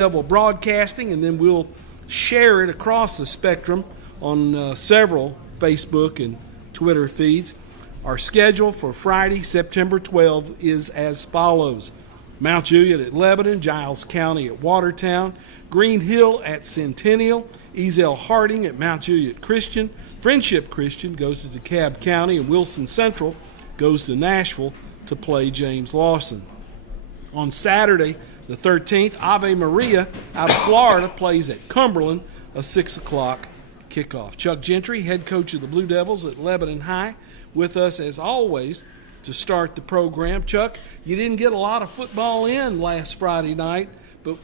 Level Broadcasting, and then we'll share it across the spectrum on several Facebook and Twitter feeds. Our schedule for Friday, September 12th is as follows. Mount Juliet at Lebanon, Giles County at Watertown, Green Hill at Centennial, Ezell Harding at Mount Juliet Christian, Friendship Christian goes to DeKalb County, and Wilson Central goes to Nashville to play James Lawson. On Saturday, the 13th, Ave Maria out of Florida plays at Cumberland, a 6 o'clock kickoff. Chuck Gentry, head coach of the Blue Devils at Lebanon High, with us as always to start the program. Chuck, you didn't get a lot of football in last Friday night, but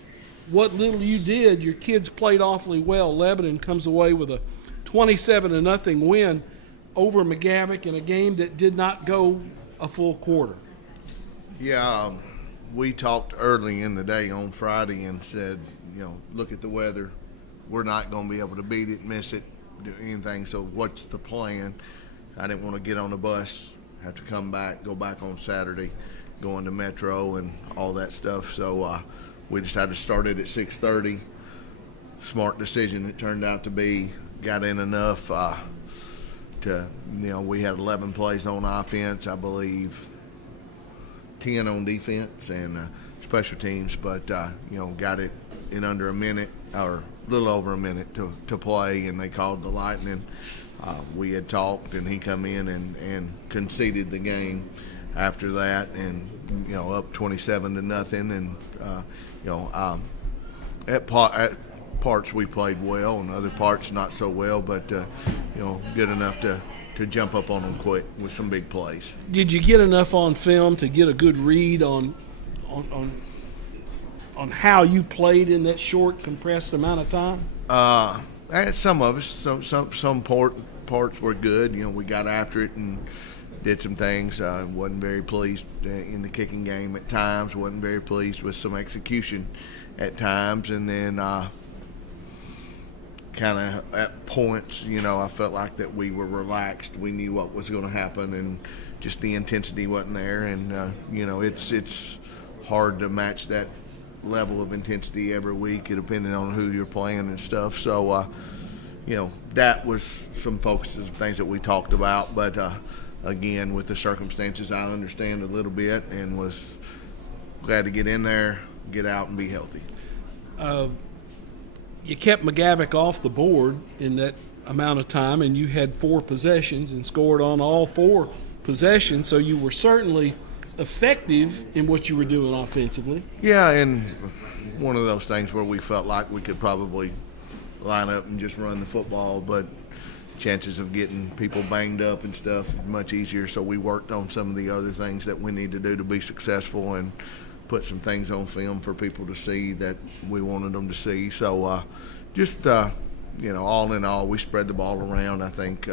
what little you did, your kids played awfully well. Lebanon comes away with a 27-0 win over McGavock in a game that did not go a full quarter. Yeah, we talked early in the day on Friday and said, look at the weather. We're not going to be able to beat it, miss it, do anything. So what's the plan? I didn't want to get on the bus, have to come back, go back on Saturday, go into Metro and all that stuff. So we decided to start it at 6:30. Smart decision it turned out to be. Got in enough we had 11 plays on offense, I believe, 10 on defense and special teams, but got it in under a minute or a little over a minute to play, and they called the Lightning. We had talked, and he come in and conceded the game after that, and up 27-0, and at parts we played well, and other parts not so well, but good enough to jump up on them quick with some big plays. Did you get enough on film to get a good read on how you played in that short, compressed amount of time? Some of us, some parts were good. We got after it and did some things. Wasn't very pleased in the kicking game at times. Wasn't very pleased with some execution at times, and then kind of at points, I felt like that we were relaxed. We knew what was going to happen, and just the intensity wasn't there. And it's hard to match that level of intensity every week, depending on who you're playing and stuff. So, that was some focuses, things that we talked about. But again, with the circumstances, I understand a little bit, and was glad to get in there, get out, and be healthy. You kept McGavock off the board in that amount of time, and you had 4 possessions and scored on all 4 possessions, so you were certainly effective in what you were doing offensively. Yeah, and one of those things where we felt like we could probably line up and just run the football, but chances of getting people banged up and stuff much easier, so we worked on some of the other things that we need to do to be successful and put some things on film for people to see that we wanted them to see. So all in all, we spread the ball around. I think,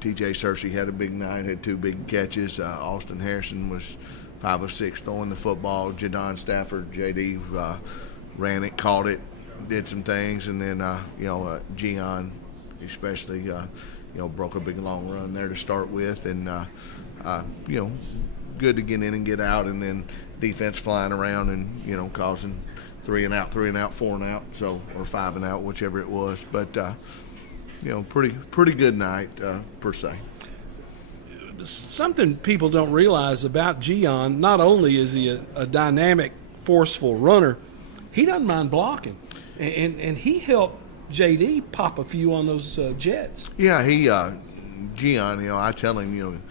T.J. Searcy had a big night, had 2 big catches. Austin Harrison was 5 of 6 throwing the football. Jadon Stafford, J.D., ran it, caught it, did some things. And then, Gian especially, broke a big long run there to start with. And, good to get in and get out, and then defense flying around and causing 3 and out, 4 and out, or 5 and out, whichever it was. But pretty good night per se. Something people don't realize about Gian, not only is he a dynamic, forceful runner, he doesn't mind blocking, and he helped JD pop a few on those jets. Yeah, Gian, I tell him,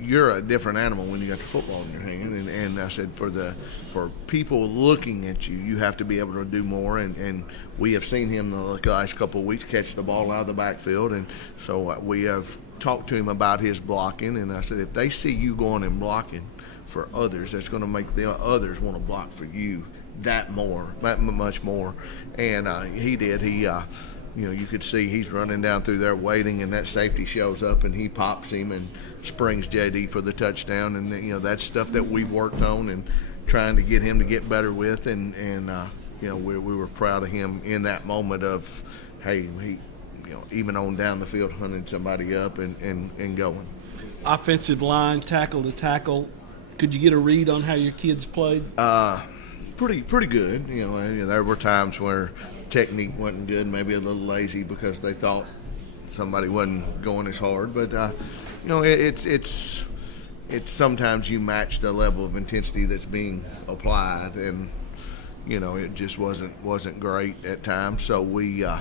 you're a different animal when you got the football in your hand, and I said for people looking at you, you have to be able to do more, and we have seen him the last couple of weeks catch the ball out of the backfield, and so we have talked to him about his blocking, and I said if they see you going and blocking for others, that's going to make the others want to block for you that much more, and he did. He you could see he's running down through there waiting, and that safety shows up, and he pops him and springs JD for the touchdown. And, that's stuff that we've worked on and trying to get him to get better with. And we were proud of him in that moment of, hey, he, even on down the field hunting somebody up and going. Offensive line, tackle to tackle. Could you get a read on how your kids played? pretty good. And, there were times where technique wasn't good, maybe a little lazy because they thought somebody wasn't going as hard. But it's sometimes you match the level of intensity that's being applied, and it just wasn't great at times. So we're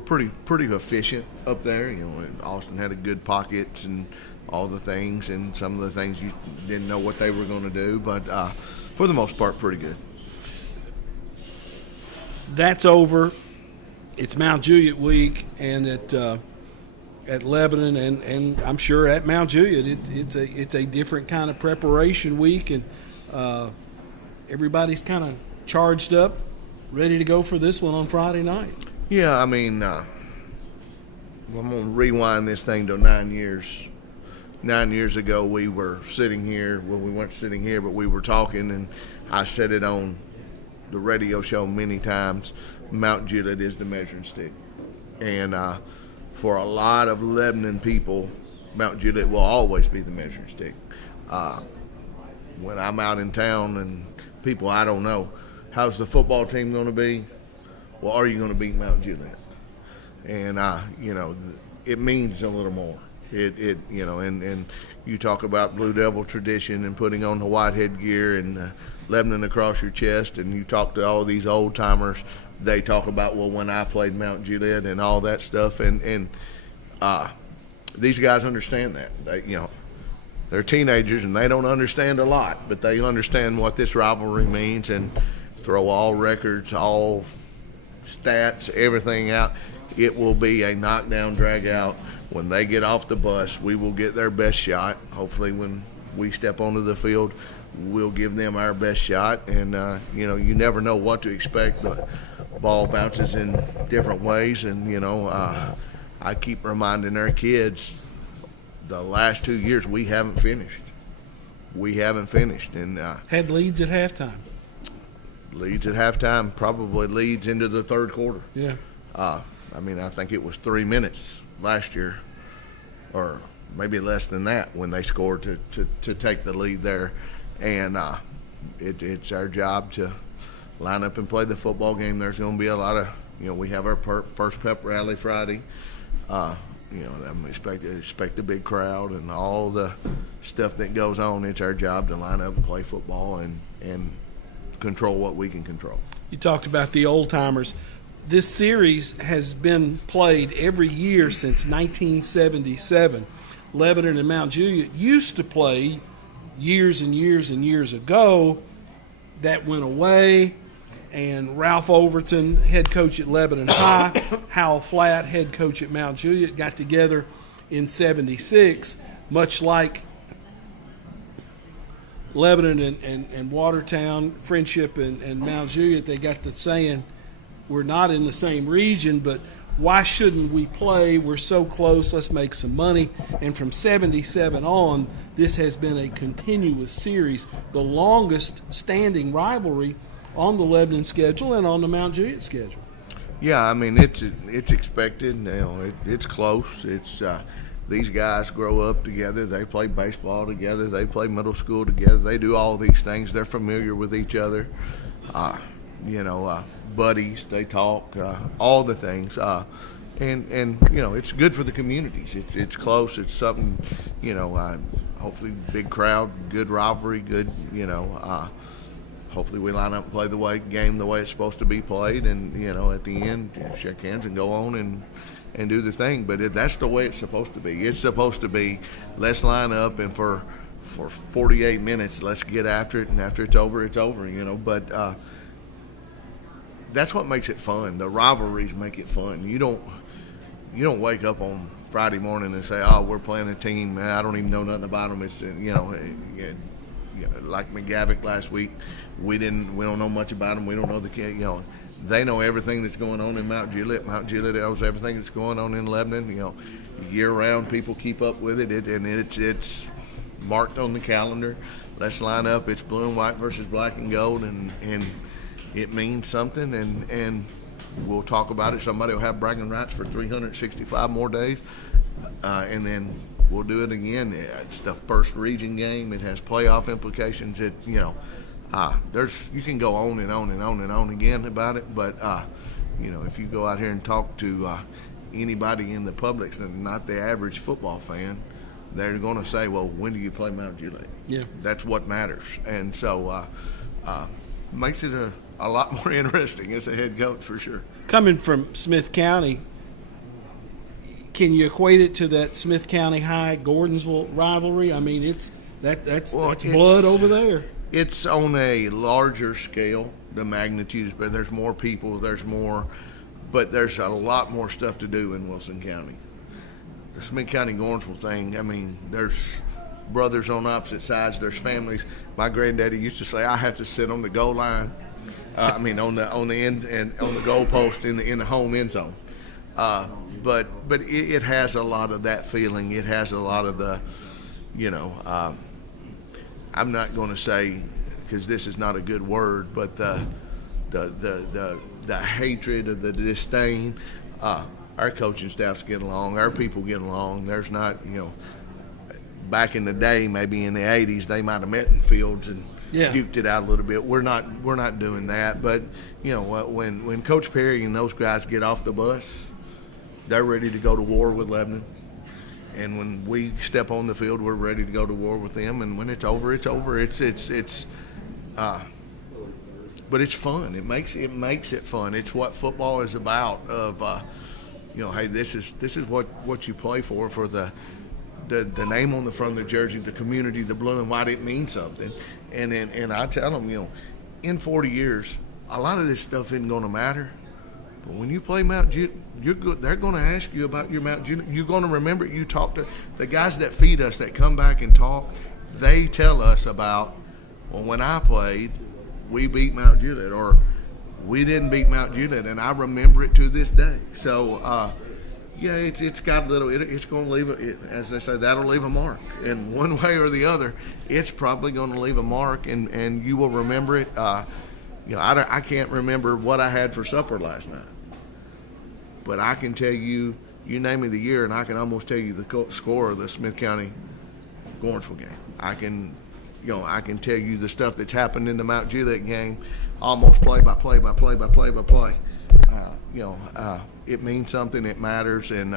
pretty efficient up there. Austin had a good pockets and all the things, and some of the things you didn't know what they were going to do, but for the most part, pretty good. That's over. It's Mount Juliet week, and at Lebanon, and I'm sure at Mount Juliet, it's a different kind of preparation week, and everybody's kind of charged up, ready to go for this one on Friday night. Yeah, I mean, I'm going to rewind this thing to 9 years. 9 years ago, we were sitting here. Well, we weren't sitting here, but we were talking, and I said it on the radio show many times. Mount Juliet is the measuring stick, and for a lot of Lebanon people, Mount Juliet will always be the measuring stick. When I'm out in town and people I don't know, how's the football team going to be? Well, are you going to beat Mount Juliet? And it means a little more. And you talk about Blue Devil tradition and putting on the white headgear and Lebanon across your chest, and you talk to all these old timers, they talk about, well, when I played Mount Juliet and all that stuff, and these guys understand that. They're teenagers and they don't understand a lot, but they understand what this rivalry means, and throw all records, all stats, everything out. It will be a knockdown, drag out. When they get off the bus, we will get their best shot. Hopefully when we step onto the field, we'll give them our best shot. And, you never know what to expect. The ball bounces in different ways. And, I keep reminding our kids the last 2 years we haven't finished. And had leads at halftime. Leads at halftime, probably leads into the third quarter. Yeah. I think it was 3 minutes last year, or maybe less than that, when they scored to take the lead there. And it's our job to line up and play the football game. There's going to be a lot of, we have our first pep rally Friday. Expect a big crowd and all the stuff that goes on. It's our job to line up and play football and control what we can control. You talked about the old timers. This series has been played every year since 1977. Lebanon and Mount Juliet used to play years and years and years ago. That went away, and Ralph Overton, head coach at Lebanon High, Howell Flatt, head coach at Mount Juliet, got together in 76, much like Lebanon and Watertown, Friendship and Mount Juliet. They got the saying, we're not in the same region, but why shouldn't we play? We're so close, let's make some money. And from 77 on, this has been a continuous series, the longest standing rivalry on the Lebanon schedule and on the Mount Juliet schedule. Yeah, it's expected. It's close. It's these guys grow up together. They play baseball together. They play middle school together. They do all these things. They're familiar with each other. Buddies. They talk. All the things. And it's good for the communities. It's close. It's something. Hopefully, big crowd, good rivalry, good. Hopefully we line up and play the game the way it's supposed to be played, and at the end shake hands and go on and do the thing. But that's the way it's supposed to be. It's supposed to be, let's line up, and for 48 minutes let's get after it, and after it's over, it's over. But that's what makes it fun. The rivalries make it fun. You don't wake up on Friday morning and say, oh, we're playing a team, I don't even know nothing about them. It's like McGavick last week, we don't know much about them. We don't know the kid. They know everything that's going on in Mount Juliet. Mount Juliet knows everything that's going on in Lebanon. Year round, people keep up with it, and it's marked on the calendar. Let's line up. It's blue and white versus black and gold, and it means something. And we'll talk about it. Somebody will have bragging rights for 365 more days, and then we'll do it again. It's the first region game. It has playoff implications. You can go on and on and on and on again about it, but if you go out here and talk to anybody in the public that's not the average football fan, they're going to say, well, when do you play Mount Juliet? Yeah. That's what matters. And so makes it a lot more interesting as a head coach for sure. Coming from Smith County, can you equate it to that Smith County High Gordonsville rivalry? I mean, that's blood over there. It's on a larger scale, the magnitudes, but there's more people, but there's a lot more stuff to do in Wilson County. The Smith County Gordonsville thing, I mean, there's brothers on opposite sides, there's families. My granddaddy used to say, I have to sit on the goal line, on the end and on the goal post in the home end zone. But it has a lot of that feeling. It has a lot of the, I'm not going to say, because this is not a good word, but the hatred, of the disdain. Our coaching staffs get along. Our people get along. There's not, back in the day, maybe in the 80s, they might have met in fields and duked it out a little bit. We're not doing that. But when Coach Perry and those guys get off the bus, they're ready to go to war with Lebanon. And when we step on the field, we're ready to go to war with them. And when it's over, it's over. But it's fun. It makes it fun. It's what football is about. Hey, this is what you play for the name on the front of the jersey, the community, the blue and white. It means something. And I tell them, in 40 years, a lot of this stuff isn't going to matter. But when you play Mount Juliet, they're going to ask you about your Mount Juliet. You're going to remember it. You talk to the guys that feed us, that come back and talk. They tell us about, well, when I played, we beat Mount Juliet, or we didn't beat Mount Juliet, and I remember it to this day. So, it's got a little. It's going to leave as they say, that'll leave a mark. And one way or the other, it's probably going to leave a mark, and you will remember it. I can't remember what I had for supper last night, but I can tell you. You name me the year, and I can almost tell you the score of the Smith County Gordonsville game. I can tell you the stuff that's happened in the Mount Juliet game, almost play by play. It means something. It matters, and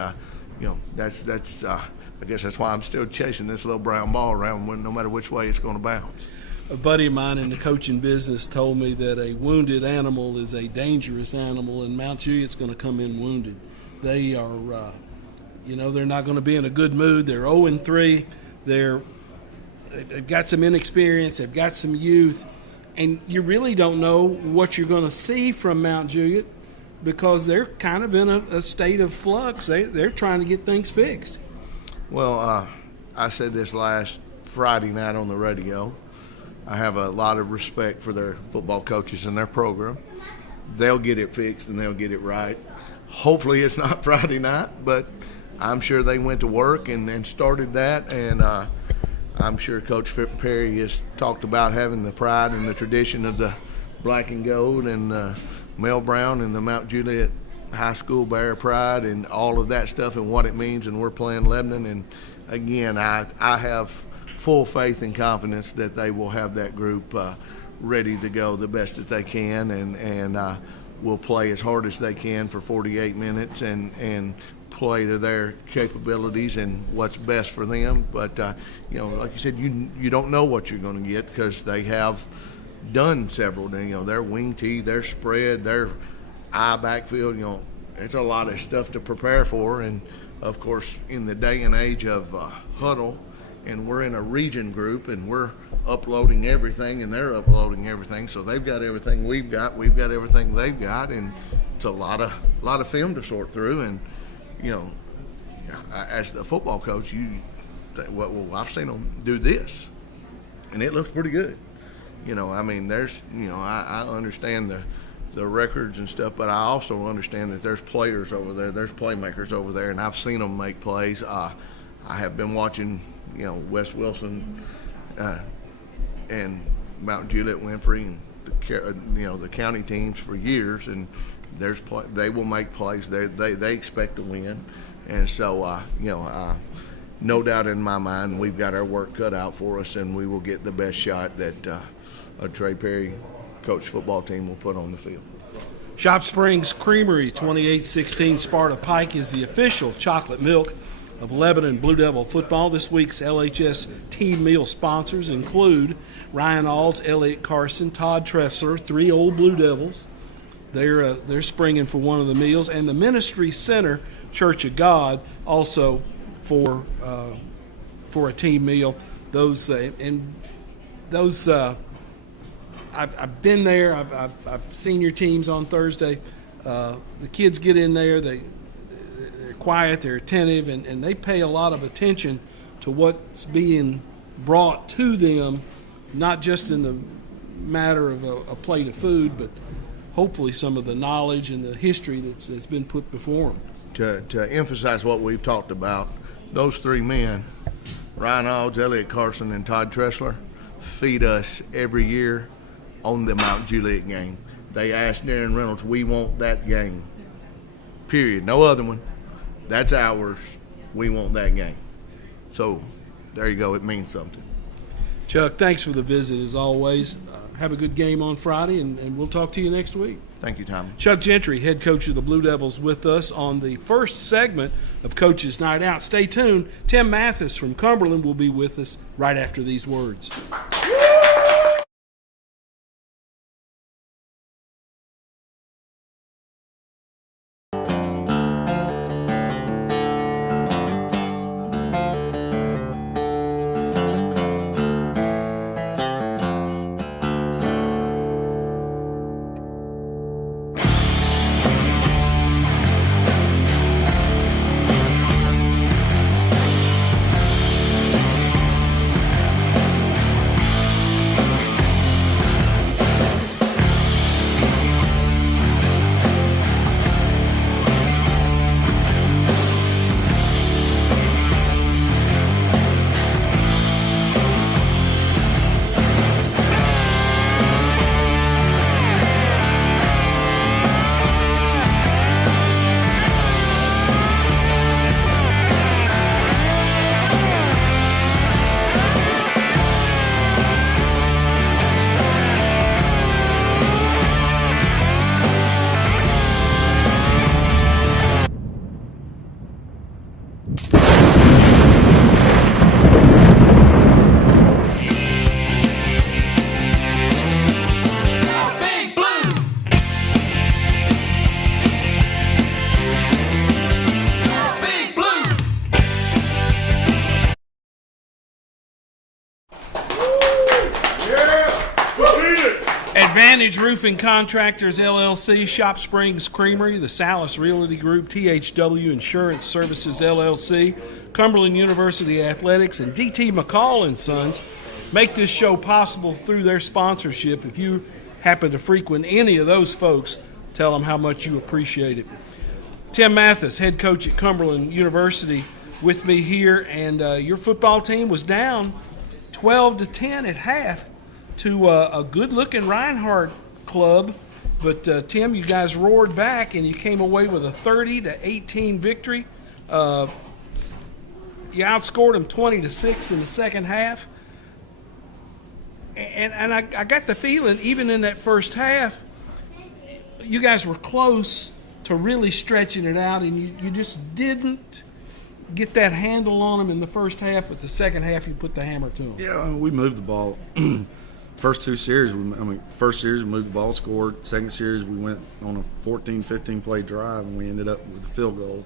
that's. I guess that's why I'm still chasing this little brown ball around, no matter which way it's going to bounce. A buddy of mine in the coaching business told me that a wounded animal is a dangerous animal, and Mount Juliet's going to come in wounded. They are, they're not going to be in a good mood. They're 0-3. They've got some inexperience. They've got some youth. And you really don't know what you're going to see from Mount Juliet because they're kind of in a state of flux. They're trying to get things fixed. Well, I said this last Friday night on the radio. I have a lot of respect for their football coaches and their program. They'll get it fixed and they'll get it right. Hopefully it's not Friday night, but I'm sure they went to work and started that. And I'm sure Coach Perry has talked about having the pride and the tradition of the black and gold and Mel Brown and the Mount Juliet High School Bear Pride and all of that stuff and what it means. And we're playing Lebanon. And, again, I have full faith and confidence that they will have that group ready to go the best that they can and will play as hard as they can for 48 minutes and play to their capabilities and what's best for them. But, like you said, you don't know what you're going to get because they have done several. Their wing tee, their spread, their eye backfield, it's a lot of stuff to prepare for. And, of course, in the day and age of huddle, and we're in a region group and we're uploading everything and they're uploading everything. So they've got everything we've got everything they've got, and it's a lot of film to sort through. And as the football coach, you think, well, I've seen them do this, and it looks pretty good. There's I understand the records and stuff, but I also understand that there's players over there, there's playmakers over there, and I've seen them make plays. I have been watching. Wes Wilson and Mount Juliet Winfrey and the county teams for years, and they will make plays. They expect to win, and so no doubt in my mind we've got our work cut out for us, and we will get the best shot that a Trey Perry coach football team will put on the field. Shop Springs Creamery 2816 Sparta Pike is the official chocolate milk of Lebanon Blue Devil football. This week's LHS team meal sponsors include Ryan Alls, Elliott Carson, Todd Tressler, 3 old Blue Devils. They're springing for one of the meals, and the Ministry Center Church of God also for a team meal. I've been there. I've seen your teams on Thursday. The kids get in there. They're quiet. They're attentive, and they pay a lot of attention to what's being brought to them, not just in the matter of a plate of food, but hopefully some of the knowledge and the history that's been put before them. To emphasize what we've talked about, those 3 men, Ryan Alls, Elliott Carson, and Todd Tressler, feed us every year on the Mount Juliet game. They asked Darren Reynolds, we want that game. Period. No other one. That's ours. We want that game. So there you go. It means something. Chuck, thanks for the visit as always. Have a good game on Friday, and we'll talk to you next week. Thank you, Tommy. Chuck Gentry, head coach of the Blue Devils, with us on the first segment of Coach's Night Out. Stay tuned. Tim Mathis from Cumberland will be with us right after these words. Advantage Roofing Contractors, LLC, Shop Springs Creamery, the Salas Realty Group, THW Insurance Services, LLC, Cumberland University Athletics, and DT McCall & Sons make this show possible through their sponsorship. If you happen to frequent any of those folks, tell them how much you appreciate it. Tim Mathis, head coach at Cumberland University, with me here, and your football team was down 12-10 at half to a good-looking Reinhardt club. But, Tim, you guys roared back, and you came away with a 30-18 victory. You outscored them 20-6 in the second half. And I got the feeling, even in that first half, you guys were close to really stretching it out, and you just didn't get that handle on them in the first half, but the second half you put the hammer to them. Yeah, I mean, we moved the ball. First 2 series, first series we moved the ball, scored. Second series we went on a 14-15 play drive, and we ended up with a field goal.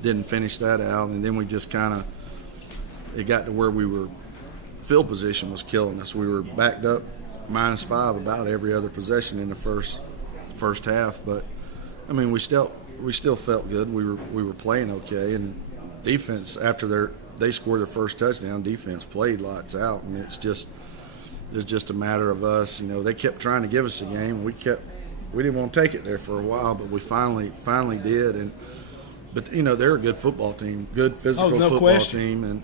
Didn't finish that out, and then we just it got to where we were, field position was killing us. We were backed up -5 about every other possession in the first half, but I mean we still felt good. We were playing okay, and defense after they scored their first touchdown, defense played lights out, and it's just a matter of us. You know, they kept trying to give us a game. We didn't want to take it there for a while, but we finally did. But you know, they're a good football team, good physical football question. team, and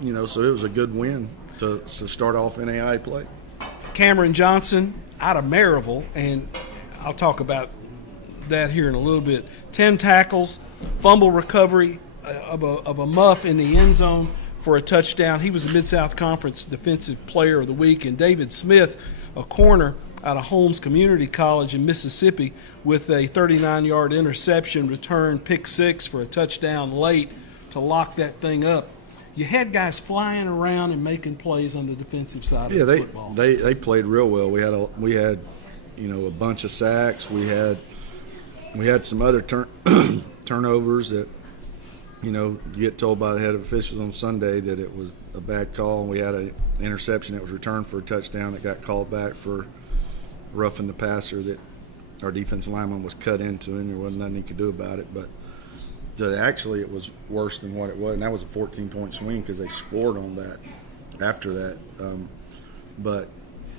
you know, so it was a good win to start off NAIA play. Cameron Johnson out of Maryville, and I'll talk about that here in a little bit. 10 tackles, fumble recovery of a muff in the end zone for a touchdown. He was the Mid-South Conference Defensive Player of the Week. And David Smith, a corner out of Holmes Community College in Mississippi, with a 39-yard interception return, pick six for a touchdown late to lock that thing up. You had guys flying around and making plays on the defensive side of the football. They played real well. We had a bunch of sacks. We had some other turnovers that, you get told by the head officials on Sunday that it was a bad call. And we had an interception that was returned for a touchdown that got called back for roughing the passer that our defensive lineman was cut into, and there wasn't nothing he could do about it. But actually, it was worse than what it was, and that was a 14-point swing because they scored on that after that. But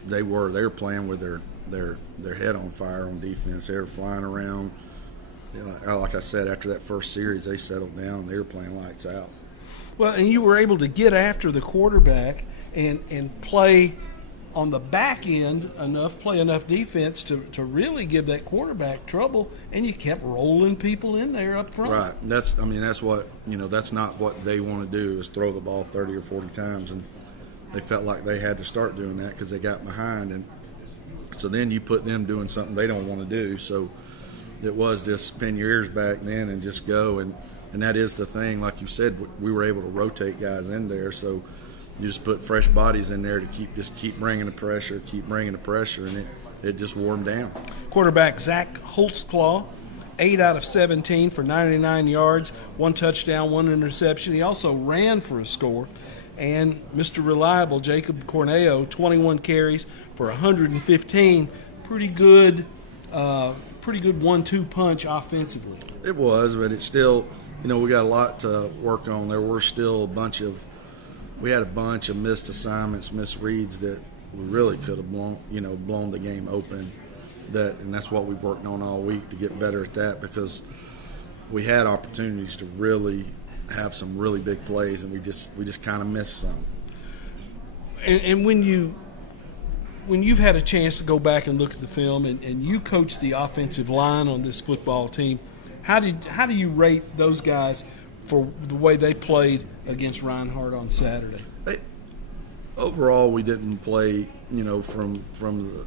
they were playing with their head on fire on defense. They were flying around. Like I said, after that first series, they settled down. They were playing lights out. Well, and you were able to get after the quarterback and play on the back end play enough defense to really give that quarterback trouble, and you kept rolling people in there up front. Right. That's what, that's not what they want to do, is throw the ball 30 or 40 times, and they felt like they had to start doing that because they got behind, and so then you put them doing something they don't want to do. So it was just spin your ears back then and just go, and that is the thing. Like you said, we were able to rotate guys in there, so you just put fresh bodies in there to keep bringing the pressure, and it just wore them down. Quarterback Zach Holtzclaw, 8 out of 17 for 99 yards, 1 touchdown, 1 interception. He also ran for a score. And Mr. Reliable, Jacob Corneo, 21 carries for 115. Pretty good 1-2 punch offensively. It was, but it's still, we got a lot to work on. There were still we had a bunch of missed assignments, missed reads that we really could have blown the game open. And that's what we've worked on all week, to get better at that, because we had opportunities to really have some really big plays, and we just kind of missed some. And when you've had a chance to go back and look at the film, and you coach the offensive line on this football team, how do you rate those guys for the way they played against Reinhardt on Saturday? Overall, we didn't play, from the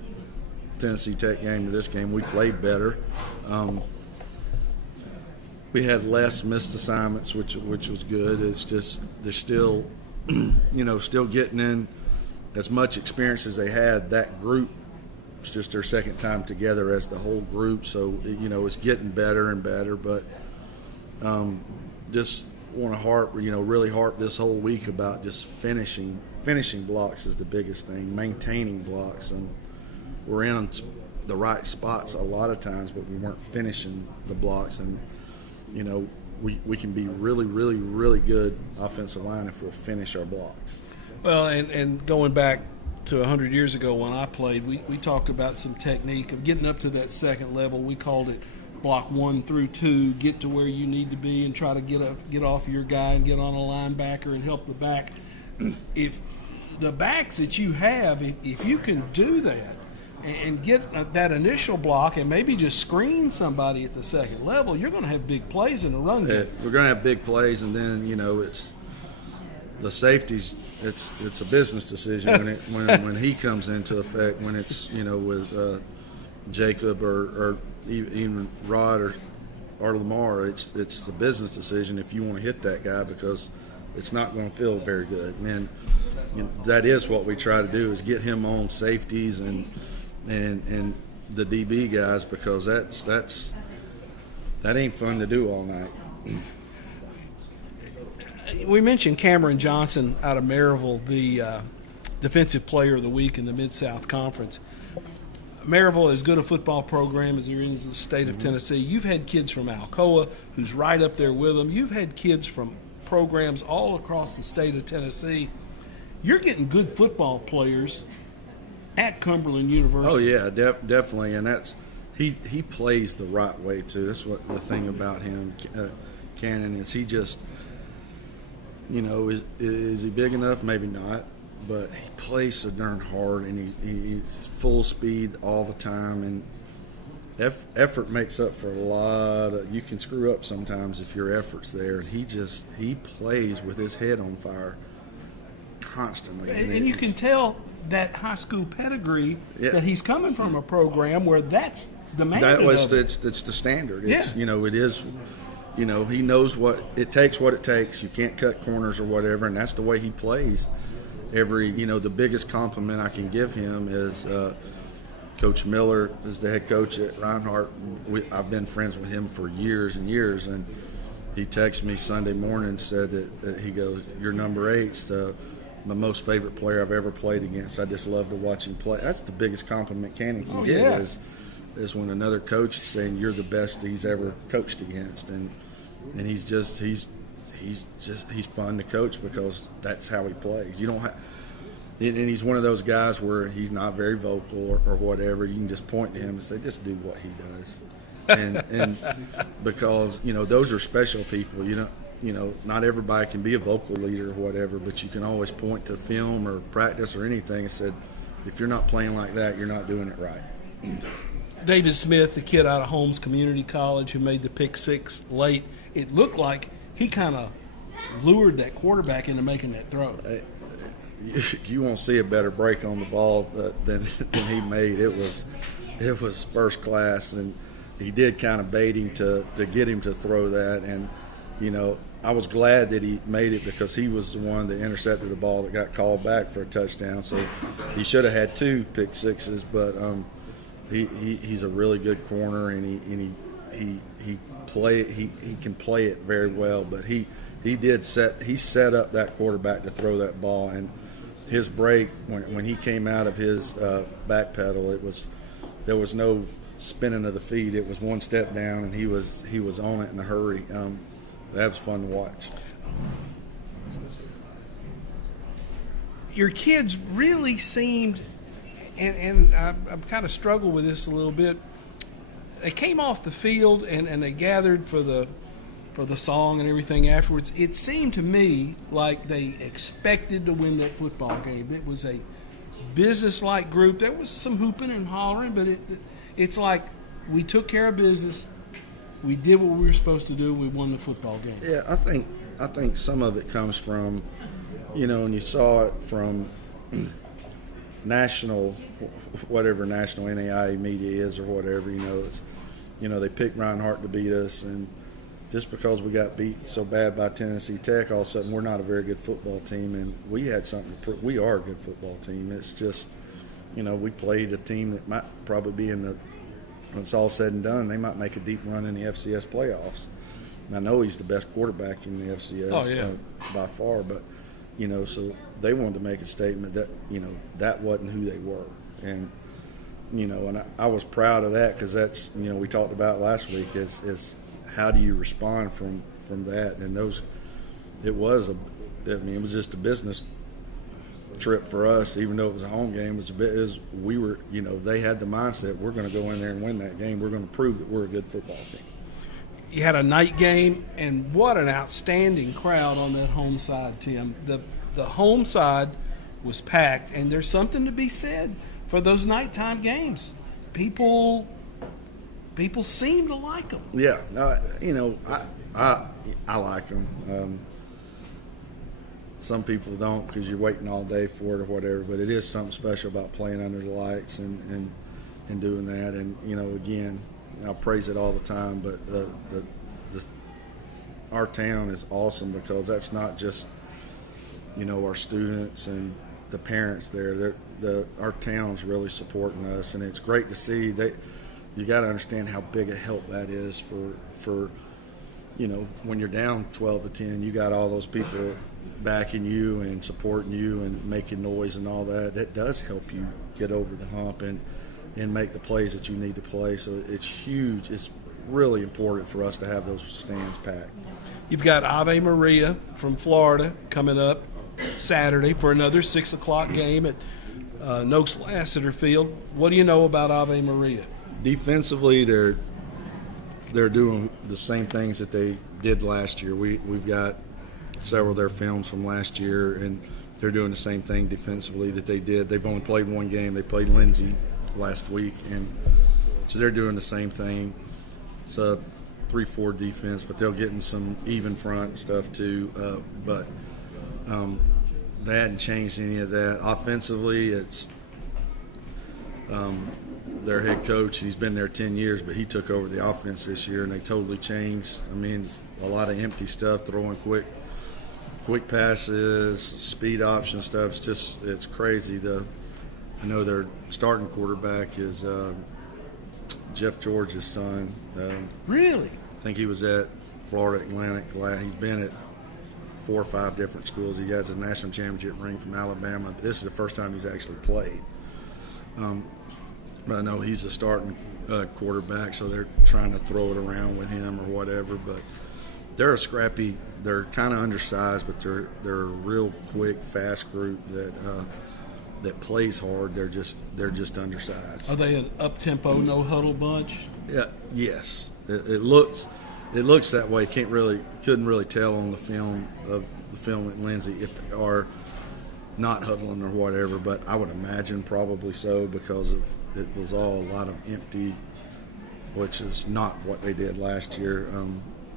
Tennessee Tech game to this game, we played better. We had less missed assignments, which was good. It's just they're still, still getting in as much experience as they had. That group, it's just their second time together as the whole group, so it's getting better and better. But just want to really harp this whole week about just finishing blocks is the biggest thing, maintaining blocks, and we're in the right spots a lot of times, but we weren't finishing the blocks. And we can be really, really, really good offensive line if we'll finish our blocks. Well, and going back to 100 years ago when I played, we talked about some technique of getting up to that second level. We called it block 1 through 2, get to where you need to be and try to get off your guy and get on a linebacker and help the back. If the backs that you have, if you can do that and get that initial block and maybe just screen somebody at the second level, you're going to have big plays in the run game. We're going to have big plays, and then it's the safeties. It's a business decision when he comes into effect. When it's with Jacob or even Rod or Lamar, it's a business decision if you want to hit that guy, because it's not going to feel very good. And that is what we try to do, is get him on safeties and the DB guys, because that ain't fun to do all night. We mentioned Cameron Johnson out of Maryville, the Defensive Player of the Week in the Mid-South Conference. Maryville is as good a football program as there is in the state of Tennessee. You've had kids from Alcoa, who's right up there with them. You've had kids from programs all across the state of Tennessee. You're getting good football players at Cumberland University. Oh, yeah, definitely. And he plays the right way, too. That's what the thing about him, Cannon, is he just – is he big enough? Maybe not. But he plays so darn hard, and he's full speed all the time. And effort makes up for a lot of – you can screw up sometimes if your effort's there. And he plays with his head on fire constantly. And you can tell that high school pedigree Yeah. that he's coming from a program where that's demanded that was of him. it's the standard. It's, Yeah. it is. He knows what it takes. What it takes. You can't cut corners or whatever, and that's the way he plays. The biggest compliment I can give him is Coach Miller is the head coach at Reinhardt. I've been friends with him for years and years, and he texted me Sunday morning and said that he goes, "Your number 8's my most favorite player I've ever played against. I just love to watch him play." That's the biggest compliment Cannon can get yeah. is when another coach is saying you're the best he's ever coached against, and he's fun to coach because that's how he plays. You don't have. And he's one of those guys where he's not very vocal or whatever. You can just point to him and say, just do what he does. And because, those are special people. Not everybody can be a vocal leader or whatever, but you can always point to film or practice or anything and said, if you're not playing like that, you're not doing it right. David Smith, the kid out of Holmes Community College who made the pick six late, it looked like he kind of lured that quarterback into making that throw. You won't see a better break on the ball than he made. It was first class, and he did kind of bait him to get him to throw that. And I was glad that he made it because he was the one that intercepted the ball that got called back for a touchdown. So he should have had 2 pick sixes, but he's a really good corner, and he can play it very well. But he set up that quarterback to throw that ball, and his break when he came out of his back pedal, there was no spinning of the feet. It was one step down, and he was on it in a hurry. That was fun to watch. Your kids really seemed, and I've kind of struggled with this a little bit. They came off the field and they gathered for the song and everything afterwards. It seemed to me like they expected to win that football game. It was a business-like group. There was some hooping and hollering, but it's like we took care of business. We did what we were supposed to do. We won the football game. Yeah, I think some of it comes from, and you saw it from national, whatever national NAIA media is or whatever. They picked Reinhardt to beat us, and just because we got beat so bad by Tennessee Tech, all of a sudden we're not a very good football team, and we had something to prove. We are a good football team. It's just, we played a team that might probably be when it's all said and done, they might make a deep run in the FCS playoffs. And I know he's the best quarterback in the FCS by far, but, so they wanted to make a statement that, that wasn't who they were. And, and I was proud of that because that's, we talked about last week is how do you respond from that? And it was just a business trip for us, even though it was a home game. They had the mindset, we're going to go in there and win that game. We're going to prove that we're a good football team. You had a night game, and what an outstanding crowd on that home side, Tim. The home side was packed, and there's something to be said for those nighttime games. People seem to like them. Yeah, I like them. Some people don't because you're waiting all day for it or whatever. But it is something special about playing under the lights and doing that. And again, I praise it all the time. But our town is awesome because that's not just our students and the parents there. Our town's really supporting us, and it's great to see. You got to understand how big a help that is for when you're down 12-10, you got all those people backing you and supporting you and making noise and all that. That does help you get over the hump and make the plays that you need to play. So it's huge. It's really important for us to have those stands packed. You've got Ave Maria from Florida coming up Saturday for another 6 o'clock game at Noakes Lassiter Field. What do you know about Ave Maria? Defensively, they're doing the same things that they did last year. We've got several of their films from last year, and they're doing the same thing defensively that they did. They've only played one game. They played Lindsay last week, and so they're doing the same thing. It's a 3-4 defense, but they'll get in some even front stuff too. But they hadn't changed any of that. Offensively, it's their head coach. He's been there 10 years, but he took over the offense this year, and they totally changed. I mean, a lot of empty stuff, throwing quick passes, speed option stuff. It's crazy. I know their starting quarterback is Jeff George's son. Really? I think he was at Florida Atlantic. He's been at 4 or 5 different schools. He has a national championship ring from Alabama. This is the first time he's actually played. But I know he's a starting quarterback, so they're trying to throw it around with him or whatever. But they're a scrappy. They're kind of undersized, but they're a real quick, fast group that plays hard. They're just undersized. Are they an up-tempo, no-huddle bunch? Yeah. Yes. It looks that way. Couldn't really tell on the film at Lindsay if they are not huddling or whatever, but I would imagine probably so, because it was all a lot of empty, which is not what they did last year.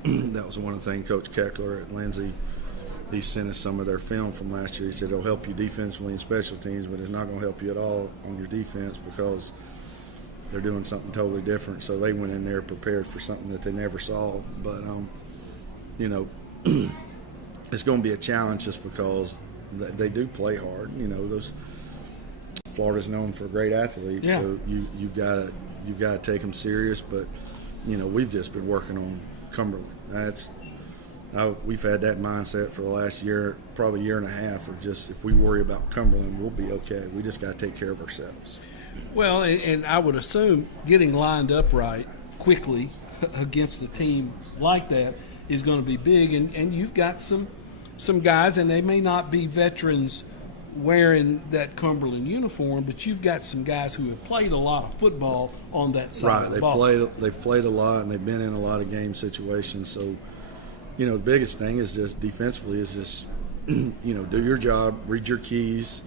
That was one of the things Coach Keckler at Lindsay, he sent us some of their film from last year. He said it'll help you defensively and special teams, but it's not going to help you at all on your defense because they're doing something totally different. So they went in there prepared for something that they never saw. But, it's going to be a challenge just because they do play hard. Florida's known for great athletes, yeah. So you've got to take them serious. But we've just been working on Cumberland. We've had that mindset for the last year, probably year and a half, of just if we worry about Cumberland, we'll be okay. We just got to take care of ourselves. Well, and I would assume getting lined up right quickly against a team like that is going to be big. And you've got some guys, and they may not be veterans wearing that Cumberland uniform, but you've got some guys who have played a lot of football on that side of the ball. They've played a lot, and they've been in a lot of game situations. So, the biggest thing is just defensively is just, do your job, read your keys.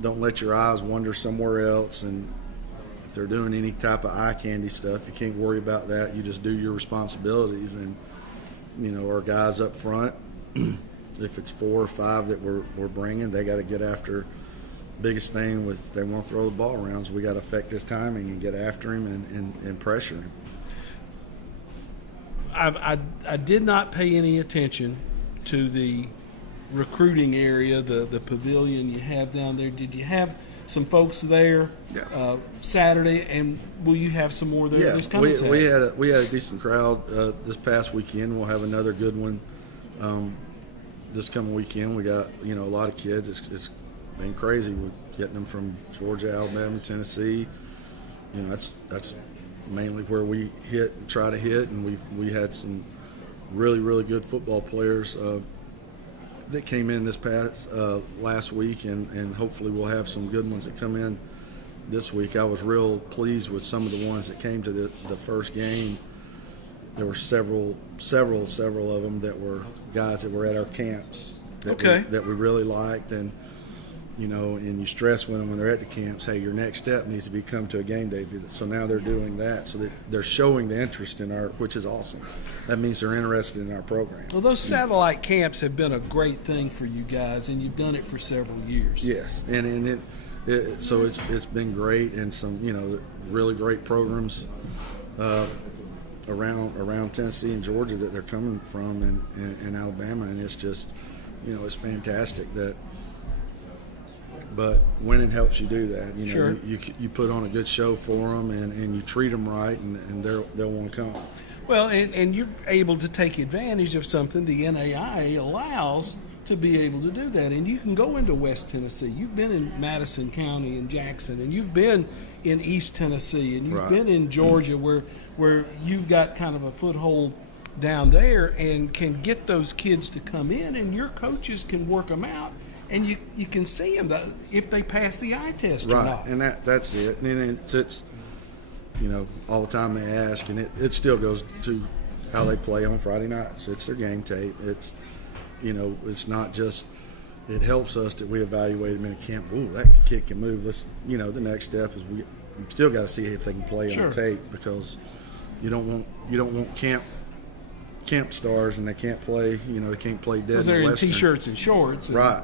Don't let your eyes wander somewhere else. And if they're doing any type of eye candy stuff, you can't worry about that. You just do your responsibilities. And, our guys up front, if it's 4 or 5 that we're bringing, they got to get after. Biggest thing if they want to throw the ball around is we got to affect his timing and get after him and pressure him. I did not pay any attention to the recruiting area, the pavilion you have down there. Did you have some folks there Saturday, and will you have some more there this coming Saturday? We had a decent crowd this past weekend. We'll have another good one this coming weekend. We got a lot of kids. It's been crazy. We're getting them from Georgia, Alabama, Tennessee. That's mainly where we hit and try to hit, and we had some really, really good football players that came in this past last week, and hopefully we'll have some good ones that come in this week. I was real pleased with some of the ones that came to the first game. There were several of them that were guys that were at our camps that we really liked, and and you stress with them when they're at the camps, hey, your next step needs to be come to a game day visit. So now they're doing that. So they're showing the interest in which is awesome. That means they're interested in our program. Well, those satellite camps have been a great thing for you guys, and you've done it for several years. Yes, and so it's been great, and some really great programs around Tennessee and Georgia that they're coming from, and Alabama, and it's just it's fantastic that. But winning helps you do that. Sure. You put on a good show for them, and you treat them right, and they'll want to come. Well, and you're able to take advantage of something the NAIA allows to be able to do that. And you can go into West Tennessee. You've been in Madison County and Jackson, and you've been in East Tennessee, and you've been in Georgia where you've got kind of a foothold down there and can get those kids to come in, and your coaches can work them out. And you can see them if they pass the eye test or not. Right, and that's it. And it's all the time they ask, and it still goes to how they play on Friday nights. It's their game tape. It's it's not just. It helps us that we evaluate them in a camp. Ooh, that kid can move. The next step is we still got to see if they can play on tape, because you don't want camp stars and they can't play. They can't play dead. Because they're in T-shirts and shorts. Right.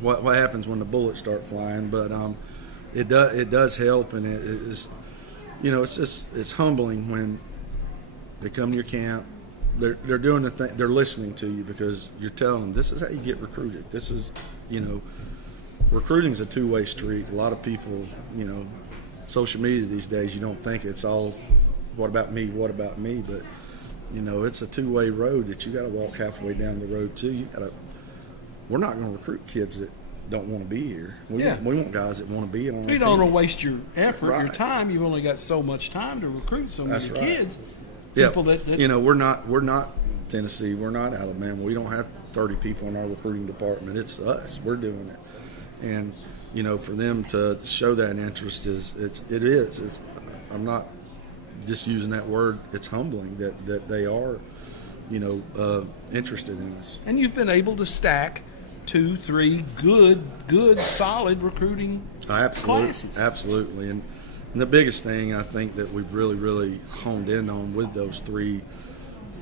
what happens when the bullets start flying. But it does help, and it is, it's humbling when they come to your camp. They're doing the thing. They're listening to you because you're telling them this is how you get recruited. This is, recruiting is a two-way street. A lot of people, social media these days, you don't think it's all what about me, but it's a two-way road that you got to walk halfway down the road too. We're not going to recruit kids that don't want to be here. We want guys that want to be on. You don't want to waste your effort, your Right. time. You've only got so much time to recruit so many That's right. kids. Yeah, People that we're not Tennessee. We're not Alabama. We don't have 30 people in our recruiting department. It's us. We're doing it, and for them to show that interest is I'm not just using that word. It's humbling that they are, interested in us. And you've been able to stack 2, 3 good, solid recruiting classes. Absolutely. And the biggest thing I think that we've really, really honed in on with the